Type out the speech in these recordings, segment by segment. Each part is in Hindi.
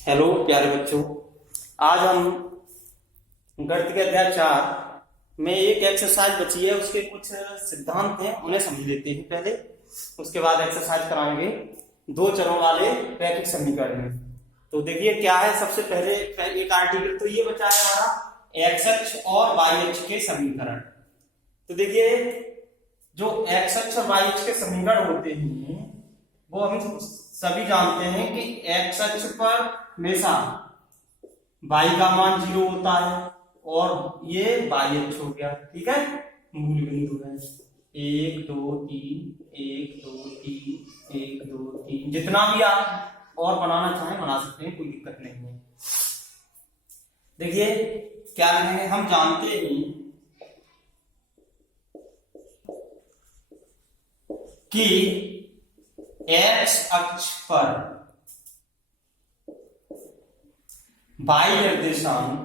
हेलो प्यारे बच्चों। आज हम गणित के अध्याय 4 में एक एक्सरसाइज बची है, उसके कुछ सिद्धांत हैं, उन्हें समझ लेते हैं पहले। उसके बाद एक्सरसाइज कराएंगे दो चरों वाले रैखिक समीकरण में। तो देखिए क्या है। सबसे पहले एक आर्टिकल तो ये बचा है हमारा एक्स अक्ष और वाई अक्ष के समीकरण। तो देखिए जो एक्स अक्ष और वाई अक्ष के समीकरण होते हैं वो हम सभी जानते हैं कि एक्स अक्ष पर हमेशा y का मान 0 होता है और ये y अक्ष हो गया, ठीक है। मूल बिंदु है 1 2 3 1 2 3 1 2 3, जितना भी आप और बनाना चाहें बना सकते हैं, कोई दिक्कत नहीं है। देखिए क्या लिखेंगे, हम जानते हैं कि एक्स अक्ष पर y निर्देशांक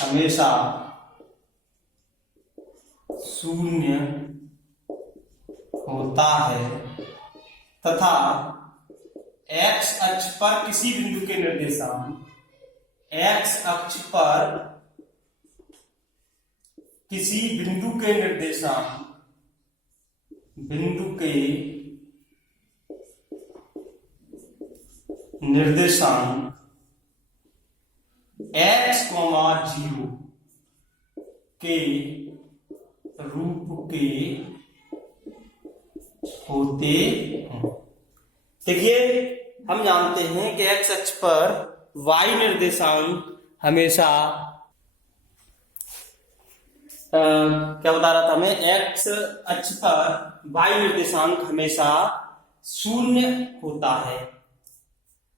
हमेशा शून्य होता है तथा x अक्ष पर किसी बिंदु के निर्देशांक x अक्ष पर किसी बिंदु के निर्देशांक x, 0 के रूप के होते हैं। देखिए हम जानते हैं कि x अक्ष पर y निर्देशांक हमेशा क्या बता रहा था मैं, एक्स अक्ष पर y निर्देशांक हमेशा शून्य होता है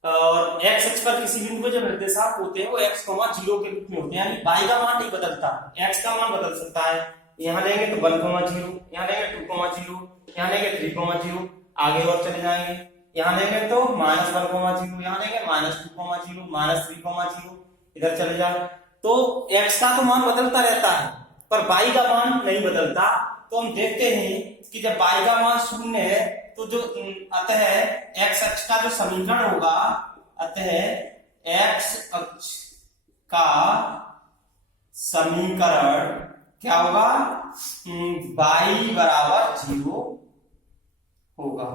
और x अक्ष पर किसी बिंदु पर जो निर्देशांक होते हैं वो x, 0 के रूप में होते हैं। यानी y का मान नहीं बदलता, x का मान बदल सकता है। यहाँ लेंगे तो 1, 0, यहाँ लेंगे 2, 0, यहाँ लेंगे 3, 0, आगे और चले जाएंगे। यहाँ लेंगे तो -1, 0, यहाँ लेंगे -2, 0, -3, 0, इधर चले जाए। तो x का तो मान बदलता रहता है पर y का मान नहीं बदलता। तो हम देखते हैं कि जब y का मान शून्य है तो जो अतः x अक्ष का जो समीकरण होगा, अतः x अक्ष का समीकरण क्या होगा, y बराबर 0 होगा।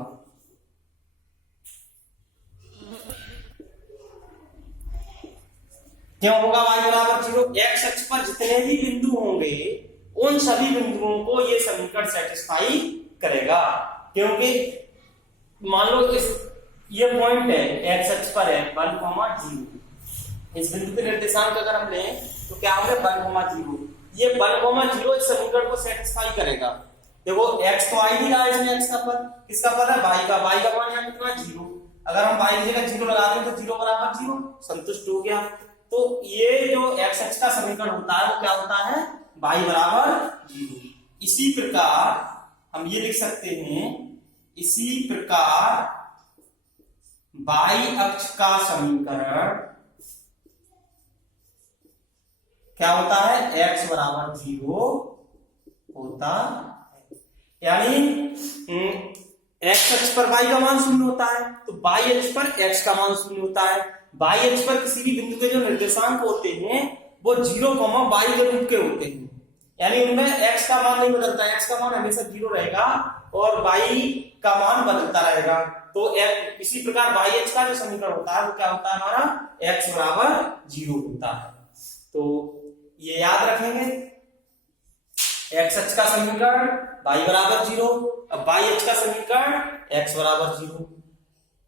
क्यों होगा y बराबर 0? x अक्ष पर जितने भी बिंदु होंगे उन सभी बिंदुओं को ये समीकरण सेटिस्फाई करेगा। क्योंकि मान लो ये पॉइंट है, x अक्ष पर है 1, 0, इस बिंदु के निर्देशांक अगर हम लें तो क्या होगा 1, 0। ये 1, 0 इस समीकरण को सेटिस्फाई करेगा। देखो x तो आ ही नहीं रहा है इसमें, x का पद किसका पद है, y का मान यहाँ कितना 0। अगर हम y की जगह 0 लगा दें तो 0 बराबर 0 संतुष्ट हो गया। तो ये जो x अक्ष का समीकरण होता है वो क्या होता है, y बराबर 0। इसी प्रकार हम ये लिख सकते हैं, इसी प्रकार y अक्ष का समीकरण क्या होता है, x बराबर 0 होता है। यानी x अक्ष पर y का मान शून्य होता है तो y अक्ष पर x का मान शून्य होता है। y अक्ष पर किसी भी बिंदु के जो निर्देशांक होते हैं वो 0, y के रूप के होते हैं। यानी उनमें x का मान नहीं बदलता, x का मान हमेशा 0 रहेगा और y का मान बदलता रहेगा। तो इसी प्रकार y अक्ष का जो समीकरण होता है वो क्या होता है, हमारा x बराबर 0 होता है। तो ये याद रखेंगे, x अक्ष का समीकरण y बराबर 0, अब y अक्ष का समीकरण x बराबर 0।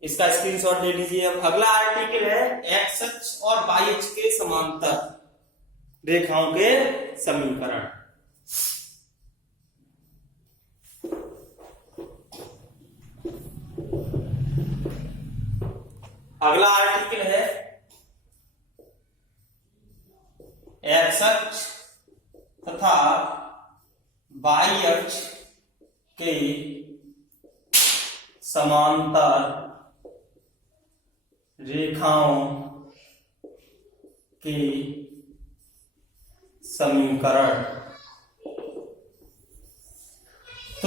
इसका स्क्रीनशॉट ले लीजिए। अब अगला आर्टिकल है x अक्ष और y अक्ष के समांतर रेखाओं के समीकरण। अगला आर्टिकल है x अक्ष तथा y अक्ष के समांतर रेखाओं के समीकरण।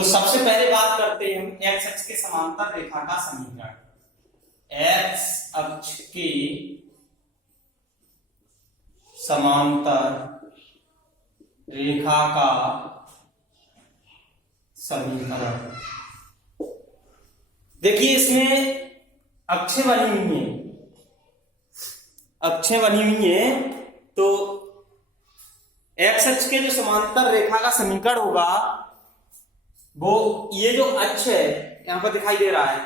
तो सबसे पहले बात करते हैं हम एक्स अक्ष के समांतर रेखा का समीकरण। एक्स अक्ष के समांतर रेखा का समीकरण। देखिए इसमें अक्षें बनी हुई हैं, अक्षें बनी हुई हैं, तो एक्स अक्ष के जो समांतर रेखा का समीकरण होगा वो ये जो अक्ष है यहां पर दिखाई दे रहा है,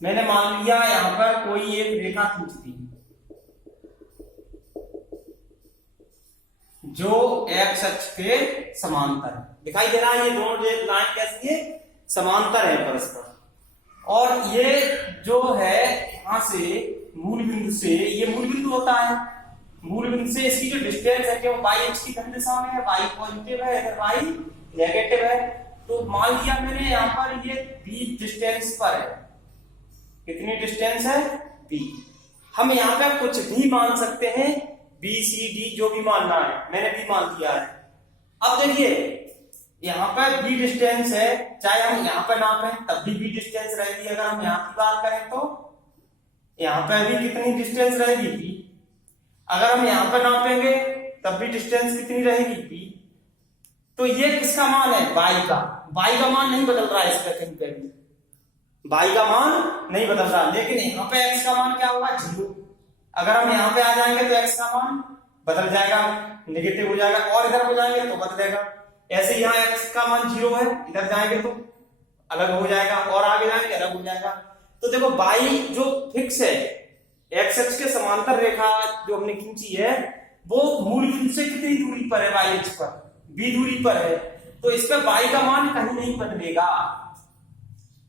मैंने मान लिया यहां पर कोई एक रेखा खींच दी जो एक्स अक्ष के समांतर दिखाई दे रहा है। ये दोनों लाइन कैसी है, समांतर है परस्पर, और ये जो है यहां से मूल बिंदु से, ये मूल बिंदु होता है, मूल बिंदु से इसकी जो डिस्टेंस है वो y अक्ष की धन दिशा में है, y पॉजिटिव है, इधर y नेगेटिव है। तो मान लिया मैंने यहां पर ये b डिस्टेंस पर है, कितनी डिस्टेंस है b। हम यहाँ पे कुछ भी मान सकते हैं, b c d जो भी मानना है, मैंने भी मान दिया है। अब देखिए यहाँ पर b डिस्टेंस है, चाहे हम यहाँ पर नापें तब भी b डिस्टेंस रहेगी। अगर हम यहाँ की बात करें तो यहाँ पर भी कितनी डिस्टेंस रहेगी b। अगर हम यहाँ पर नापेंगे तब भी डिस्टेंस कितनी रहेगी b। तो ये किसका मान है, y का मान नहीं बदल रहा है इसका, कहीं कहीं y का मान नहीं बदल रहा, लेकिन यहाँ पे x का मान क्या होगा, 0। अगर हम यहाँ पे आ जाएंगे तो x का मान बदल जाएगा, नेगेटिव हो जाएगा, और इधर हो जाएंगे तो बदलेगा। ऐसे यहाँ x का मान 0 है, इधर जाएंगे तो अलग हो जाएगा, और आगे जाएंगे अलग हो जाएगा। तो देखो y जो फिक्स है, x अक्ष के समांतर रेखा जो हमने खींची है वो मूल बिंदु से कितनी दूरी पर है, y अक्ष पर b दूरी पर है, तो इस पर y का मान कहीं नहीं बदलेगा।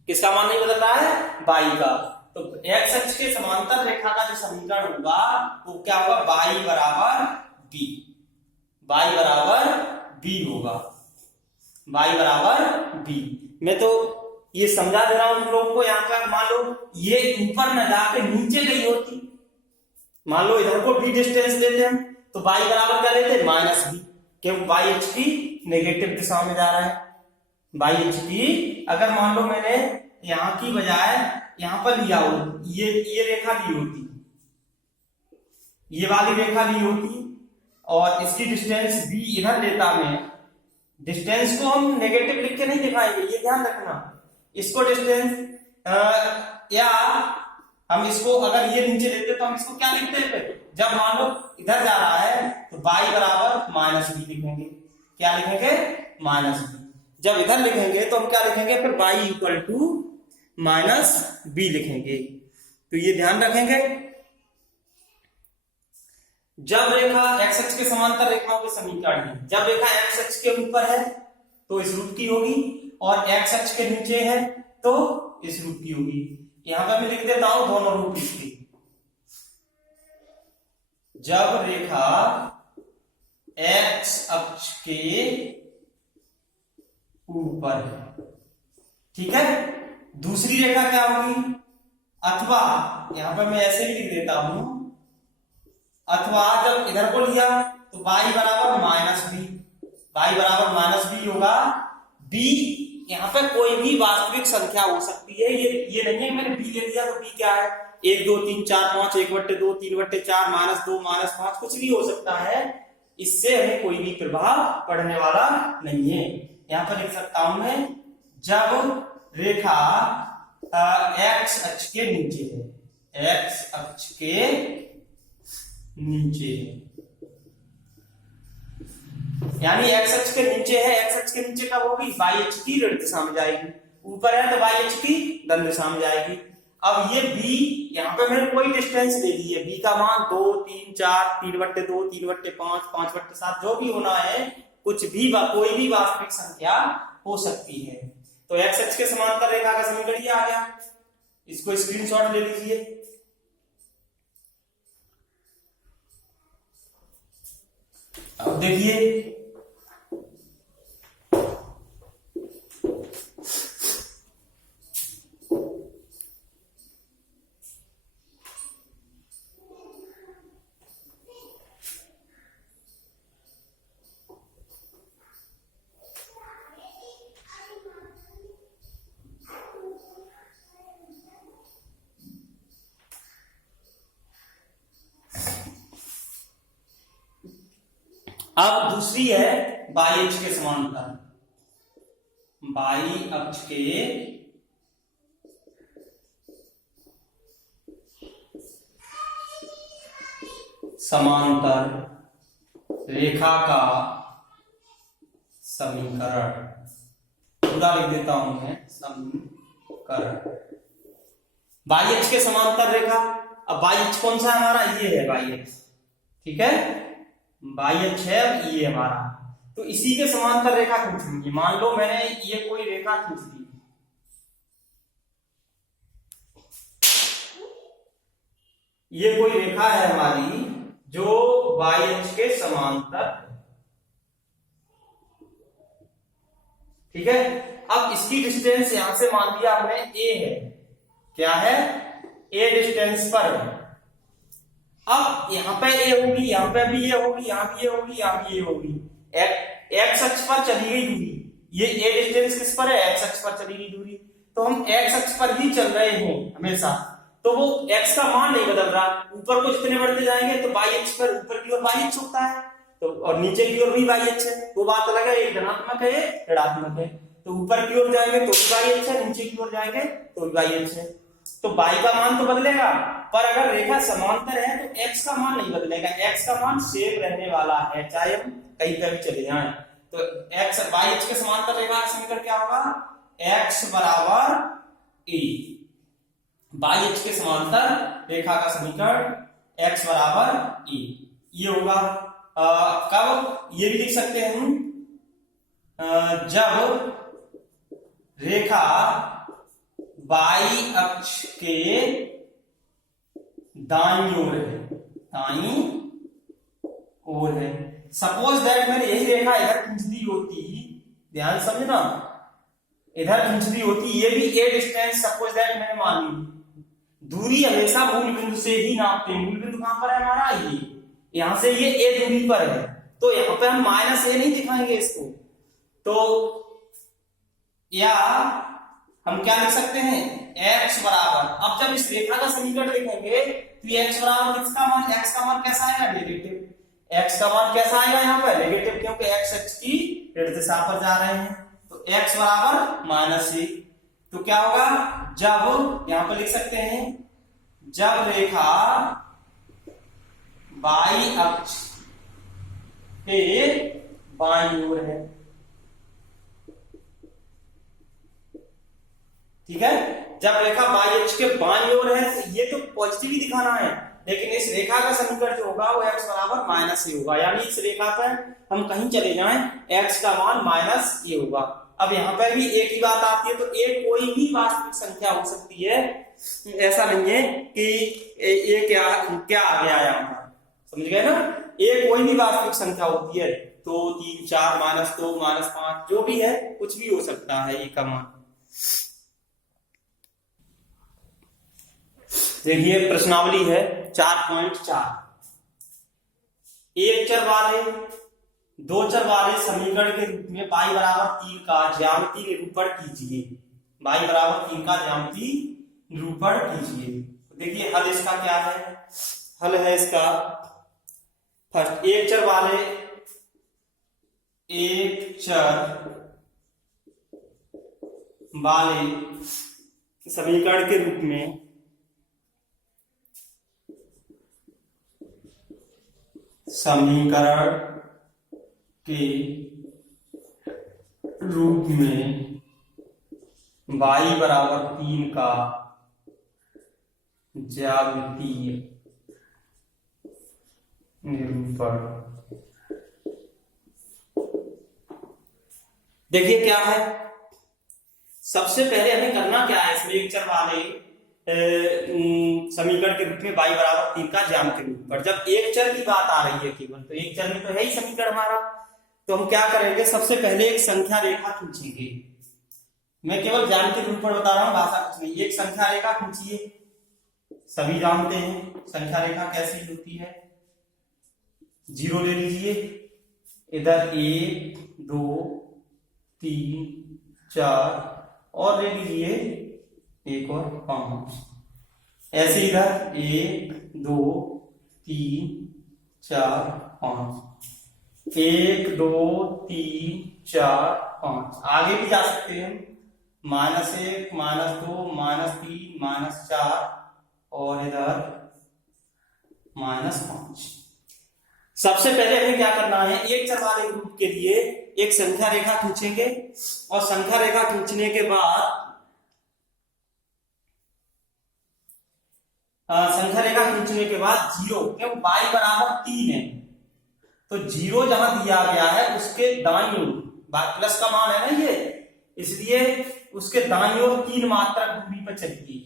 किसका मान नहीं बदल रहा है, y का। तो x अक्ष के समांतर रेखा का जो समीकरण होगा वो क्या होगा, y बराबर b, y बराबर b होगा, y बराबर b। मैं तो ये समझा दे रहा हूं तुम लोगों को। यहाँ पर मान लो ये ऊपर न जाके नीचे गई होती, मान लो इधर को b डिस्टेंस लेते हैं तो y बराबर क्या लेते हैं, -b, क्योंकि y अक्ष की नेगेटिव दिशा में जा रहा है। y अक्ष की अगर मान लो मैंने यहाँ की बजाय यहाँ पर लिया हो, ये रेखा ली होती, ये वाली रेखा ली होती, और इसकी डिस्टेंस b इधर लेता मैं, डिस्टेंस को हम नेगेटिव लिख के नहीं दिखाएंगे, ये ध्यान रखना। इसको डिस्टेंस या हम इसको अगर ये नीचे लेते तो हम इसको क्या लिखते हैं, जब मान लो इधर जा रहा है तो y बराबर -b लिखेंगे। क्या लिखेंगे, -b। जब इधर लिखेंगे तो हम क्या लिखेंगे, फिर y इक्वल टू -b लिखेंगे। तो ये ध्यान रखेंगे। जब रेखा x अक्ष के समांतर रेखाओं के समीकरण है, जब रेखा x अक्ष के ऊपर है तो इस रूप की होगी, और x अक्ष के नीचे है तो इस रूप की होगी। यहां पर मैं लिख देता हूं दोनों रूप इसके। जब रेखा x अक्ष के ऊपर है, ठीक है, दूसरी रेखा क्या होगी, अथवा यहां पर मैं ऐसे भी लिख देता हूं, अथवा जब इधर को लिया तो y बराबर -b, y बराबर -b होगा। b यहाँ पे कोई भी वास्तविक संख्या हो सकती है, ये नहीं है मैंने b ले लिया तो b क्या है, 1 2 3 4 5, 1/2 3/4, -2 -5, कुछ भी हो सकता है। इससे हमें कोई भी प्रभाव पड़ने वाला नहीं है। यहाँ पर लिख सकता हूं मैं, जब रेखा x अक्ष के नीचे है, x अक्ष के नीचे है, यानी x अक्ष के नीचे है, x अक्ष के नीचे कब होगी, y अक्ष की ऋण दिशा में जाएगी, ऊपर है तो y अक्ष की धन दिशा में जाएगी। अब ये b यहाँ पे मैंने कोई डिस्टेंस ले ली है, b का मान 2 3 4 3/2 3/5 5/7 जो भी होना है, कुछ भी कोई भी वास्तविक संख्या हो सकती है। तो x अक्ष के समांतर रेखा का समीकरण ये आ गया, इसको स्क्रीनशॉट ले लीजिए। अब देखिए अब दूसरी है बाई अक्ष के समांतर, बाई अक्ष के समांतर रेखा का समीकरण, पूरा लिख देता हूं मैं, समीकरण बाई अक्ष के समांतर रेखा। अब बाई अक्ष कौन सा है हमारा, ये है बाई अक्ष, ठीक है, बाई अक्ष है, अब ये हमारा, तो इसी के समांतर रेखा खींचनी है। मान लो मैंने ये कोई रेखा खींच दी, ये कोई रेखा है हमारी जो बाई अक्ष के समांतर, ठीक है। अब इसकी डिस्टेंस यहां से मान लिया हमने ए है, क्या है, ए डिस्टेंस पर है। अब यहां पे ए होगी, यहां पे भी ये होगी, यहां भी ये होगी, यहां भी ये होगी, एक्स अक्ष पर चली गई दूरी, ये ए डिस्टेंस किस पर है, एक्स अक्ष पर चली गई दूरी, तो हम एक्स अक्ष पर ही चल रहे हैं हमेशा, तो वो एक्स का मान नहीं बदल रहा, ऊपर को जितने बढ़ते जाएंगे तो बाई अक्ष पर ऊपर की ओर बाई अक्ष होता है, तो और नीचे की ओर भी बाई अक्ष है, वो बात अलग है, एक धनात्मक है एक ऋणात्मक है, तो ऊपर की ओर जाएंगे तो भी बाई अक्ष है, नीचे की ओर जाएंगे तो भी बाई अक्ष है, तो बाई का मान तो बदलेगा, पर अगर रेखा समांतर है तो एक्स का मान नहीं बदलेगा, एक्स का मान सेम रहने वाला है, चाहे हम कहीं पे भी चले जाएं। तो एक्स बाई अक्ष के समांतर रेखा का समीकरण क्या होगा, एक्स बराबर ए, बाई अक्ष के समांतर रेखा का समीकरण एक्स बराबर ए, ये होगा। कब ये भी लिख सकते हैं हम, जब रेखा बाई अक्ष के दाईं ओर है, दाईं ओर है, सपोज दैट मैंने यही रेखा इधर खींच दी होती, ध्यान समझना, इधर खींच दी होती, ये भी ए डिस्टेंस सपोज दैट मैंने मान ली, दूरी हमेशा मूल बिंदु से ही नापते हैं, मूल बिंदु कहां पर है हमारा, ये यहां से ये ए दूरी पर है, तो यहां पे हम माइनस ए नहीं दिखाएंगे इसको, तो या हम क्या लिख सकते हैं, x बराबर, अब जब इस रेखा का समीकरण लिखेंगे तो x बराबर किसका मान, x का मान कैसा आएगा, नेगेटिव, x का मान कैसा आएगा यहाँ पर, नेगेटिव, क्योंकि x अक्ष की ऋण दिशा पर जा रहे हैं, तो x बराबर माइनस ए, तो क्या होगा, जब यहां पर लिख सकते हैं, जब रेखा बाई अक्ष के बाईं ओर है, ठीक है, जब रेखा बाई अक्ष के बाईं ओर है, तो ये तो पॉजिटिव ही दिखाना है, लेकिन इस रेखा का समीकरण जो होगा वो x बराबर माइनस ए होगा, यानी इस रेखा पर हम कहीं चले जाएं x का मान माइनस ए होगा। अब यहाँ पर भी एक ही बात आती है, तो एक कोई भी वास्तविक संख्या हो सकती है, ऐसा नहीं है कि ये क्या क्या आ गया यहाँ पर, समझ गए ना, एक कोई भी वास्तविक संख्या होती है, 2 3 4 -2 -5 जो भी है, कुछ भी हो सकता है ये का मान। देखिए प्रश्नावली है 4.4, एक चर वाले दो चर वाले समीकरण के रूप में y बराबर 3 का ज्यामितीय निरूपण कीजिए, y बराबर 3 का ज्यामितीय निरूपण कीजिए। देखिए हल इसका क्या है, हल है इसका फर्स्ट, एक चर वाले समीकरण के रूप में समीकरण के रूप में y बराबर 3 का ज्यामितीय निरूपण। देखिए क्या है, सबसे पहले हमें करना क्या है, इसमें एक चर वाले समीकरण के रूप में y बराबर 3 का ज्यामितीय निरूपण। जब एक चर की बात आ रही है केवल, तो एक चर में तो है ही समीकरण हमारा, तो हम क्या करेंगे, सबसे पहले एक संख्या रेखा खींचेंगे। मैं केवल ज्यामितीय निरूपण बता रहा हूं, भाषा कुछ नहीं। एक संख्या रेखा खींचिए, सभी जानते हैं संख्या रेखा कैसी होती है, 0 ले लीजिए, इधर 1 2 3 4 और ले लीजिए 1 और 5, ऐसे इधर 1 2 3 4 5, 1 2 3 4 5, आगे भी जा सकते हैं, -1 -2 -3 -4 और इधर -5। सबसे पहले हमें क्या करना है, एक चर वाले ग्रुप के लिए एक संख्या रेखा खींचेंगे और संख्या रेखा खींचने के बाद जीरो, क्यों, y बराबर 3 है तो जीरो जहां दिया गया है उसके दाईं ओर, प्लस का मान है ना ये, इसलिए उसके दाईं ओर 3 मात्रक दूरी पर चलेगी।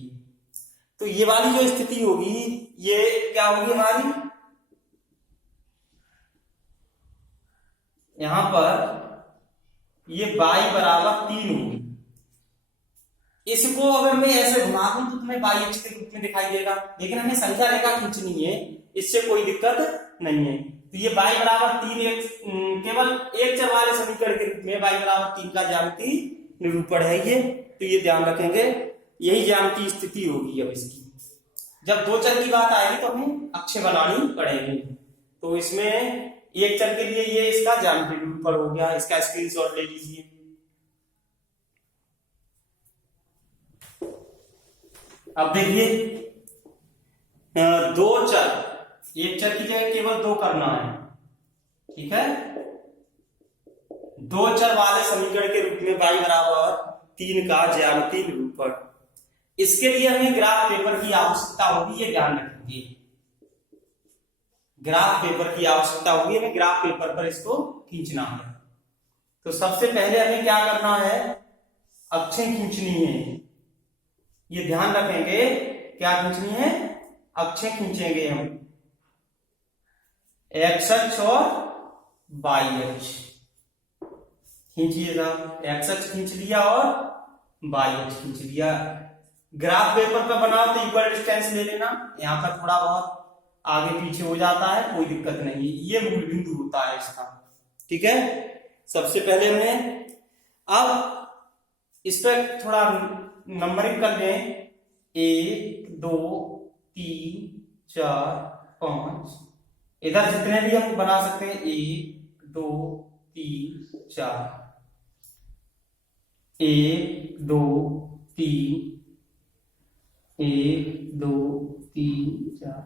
तो ये वाली जो स्थिति होगी ये क्या होगी हमारी, यहां पर ये y बराबर 3 होगी। इसको अगर मैं ऐसे घुमा दूं तो तुम्हें y अक्ष के रूप में दिखाई देगा, लेकिन हमें संख्या रेखा खींचनी है, इससे कोई दिक्कत नहीं है। तो ये y बराबर 3 केवल एक चर वाले समीकरण के रूप में y बराबर 3 का ज्यामितीय निरूपण है ये, तो ये ध्यान रखेंगे, यही ज्यामितीय स्थिति होगी। अब इसकी जब दो चर की बात आएगी तो हमें अक्षय बनानी पड़ेगी। तो इसमें एक चर के लिए ये इसका ज्यामितीय निरूपण हो गया, इसका स्क्रीनशॉट ले लीजिए। अब देखिए, दो चर, एक चर की जगह केवल दो करना है, ठीक है। दो चर वाले समीकरण के रूप में y बराबर 3 का ज्यामितीय निरूपण, इसके लिए हमें ग्राफ पेपर की आवश्यकता होगी, ये ध्यान रखेंगे। ग्राफ पेपर की आवश्यकता होगी, हमें ग्राफ पेपर पर इसको खींचना है। तो सबसे पहले हमें क्या करना है, अक्षें खींचनी है, ये ध्यान रखेंगे। क्या खींचनी है, अक्षें खींचेंगे हम, x अक्ष और y अक्ष खींचिएगा। x अक्ष खींच लिया और y अक्ष खींच लिया। ग्राफ पेपर पर बनाओ तो इक्वल डिस्टेंस ले लेना, यहाँ पर थोड़ा बहुत आगे पीछे हो जाता है, कोई दिक्कत नहीं है, ये मूल बिंदु होता है इसका, ठीक है। सबसे पहले हमने, अब इस पर थोड़ा नंबरिंग कर लें, 1 2 3 4 5, इधर जितने भी हम बना सकते हैं, 1 2 3 4, 1 2 3, 1 2 3 4।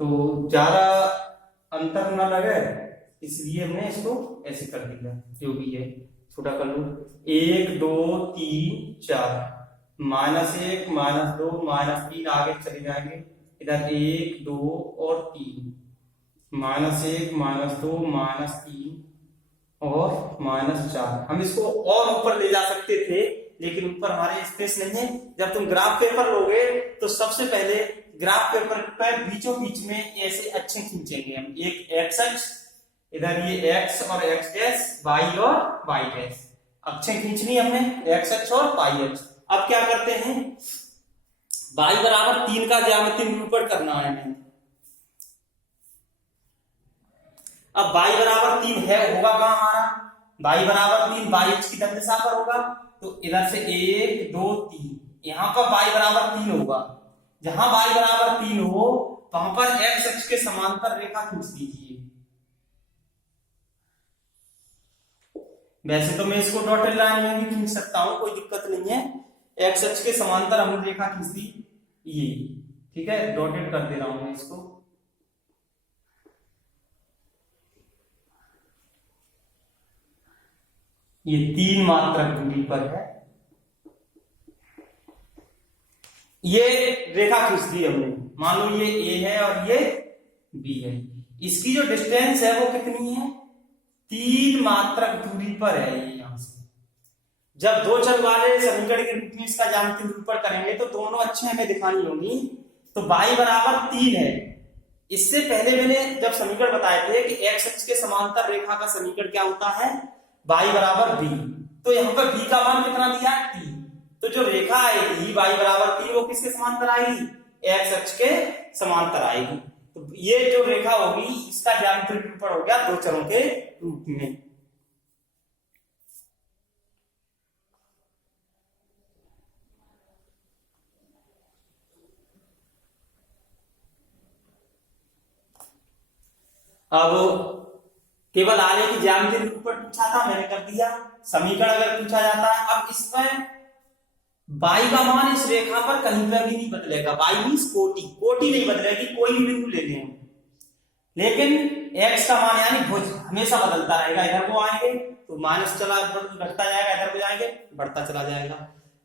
तो ज्यादा अंतर न लगे इसलिए हमने इसको ऐसे कर दिया, जो भी है छोटा कर लो। 1 2 3 4, -1 -2 -3, आगे चले जाएंगे, इधर 1 2 और 3, -1 -2 -3 और -4। हम इसको और ऊपर ले जा सकते थे, लेकिन ऊपर हमारे स्पेस नहीं है। जब तुम ग्राफ पेपर लोगे तो सबसे पहले ग्राफ पेपर पर बीचों बीच में ऐसे अच्छे खींचेंगे हम, एक एक्स अक्ष, इधर ये x और x डैश, y और y डैश, अक्षें खींचनी हमने, x अक्ष और y अक्ष। अब क्या करते हैं, y बराबर 3 का ज्यामितीय निरूपण करना है हमें। अब y बराबर 3 है, होगा कहां हमारा, y बराबर 3 y अक्ष की दिशा पर होगा, तो इधर से 1 2 3, यहां पर y बराबर 3 होगा। जहां y बराबर 3 हो वहां पर x अक्ष के समांतर रेखा खींच दीजिए। वैसे तो मैं इसको डॉटेड लाइन में भी खींच सकता हूं, कोई दिक्कत नहीं है। एक्स अक्ष के समांतर हमने रेखा खींच दी, ये ठीक है, डॉटेड कर दे रहा हूं मैं इसको। ये 3 मात्रक दूरी पर है, ये रेखा खींच दी हमने। मान लो ये ए है और ये बी है, इसकी जो डिस्टेंस है वो कितनी है, 3 मात्रक दूरी पर है ये यहां से। जब दो चर वाले समीकरण के रूप में इसका ज्यामितीय निरूपण करेंगे तो दोनों अक्षें हमें दिखानी होंगी। तो y बराबर 3 है, इससे पहले मैंने जब समीकरण बताए थे कि x अक्ष के समांतर रेखा का समीकरण क्या होता है, y बराबर b, तो यहाँ पर b का मान कितना दिया है, t। तो जो रेखा आएगी y बराबर 3 वो किसके समांतर आएगी, x अक्ष के समांतर आएगी। तो ये जो रेखा होगी इसका ज्यामितीय निरूपण हो गया दो चरों के रूप में। अब केवल आलेख की ज्यामिति निरूपण पूछा था, मैंने कर दिया। समीकरण अगर पूछा जाता है, अब इसमें y का मान इस रेखा पर कहीं पर भी नहीं बदलेगा। y मींस कोटि नहीं बदलेगी, कोई भी बिंदु ले लें, लेकिन x का मान यानी भुज हमेशा बदलता रहेगा। इधर को आएंगे तो माइनस चला घटता जाएगा, इधर को जाएंगे बढ़ता चला जाएगा।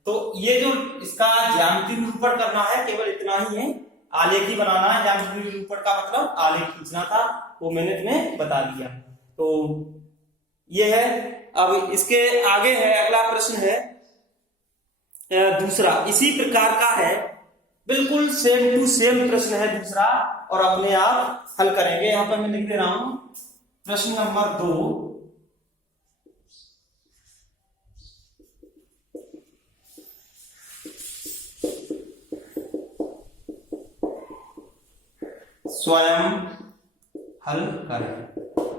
तो ये जो इसका ज्यामिति निरूपण करना है केवल इतना ही है, आलेख ही बनाना है। ज्यामिति निरूपण का मतलब आलेख खींचना था, वो मैंने तुम्हें बता दिया। तो ये है। अब इसके आगे है, अगला प्रश्न है दूसरा, इसी प्रकार का है, बिल्कुल सेम टू सेम प्रश्न है दूसरा, और अपने आप हल करेंगे। यहां पर मैं लिख दे रहा हूं प्रश्न नंबर 2। स्वयं हल करें।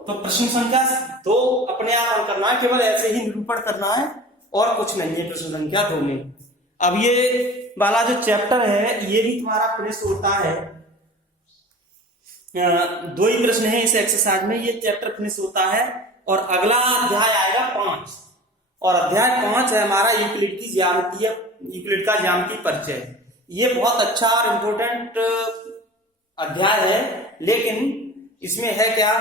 तो प्रश्न संख्या 2 अपने आप हल करना है, केवल ऐसे ही निरूपण करना है और कुछ नहीं है प्रश्न संख्या 2 में। अब ये वाला जो चैप्टर है ये भी तुम्हारा फिनिश होता है, 2 ही प्रश्न है इस एक्सरसाइज में, ये चैप्टर फिनिश होता है। और अगला अध्याय आएगा 5, और अध्याय 5 है हमारा यूक्लिड की ज्यामिति, यूक्लिड का ज्यामिति परिचय। ये बहुत अच्छा और इम्पोर्टेंट अध्याय है, लेकिन इसमें है क्या,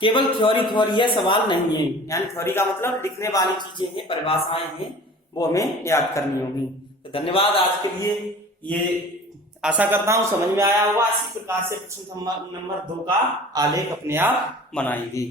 केवल थ्योरी है, सवाल नहीं है। यानी थ्योरी का मतलब लिखने वाली चीजें हैं, परिभाषाएं हैं, वो हमें याद करनी होगी। तो धन्यवाद आज के लिए। ये आशा करता हूं समझ में आया होगा। इसी प्रकार से प्रश्न नंबर 2 का आलेख अपने आप बनाएंगे।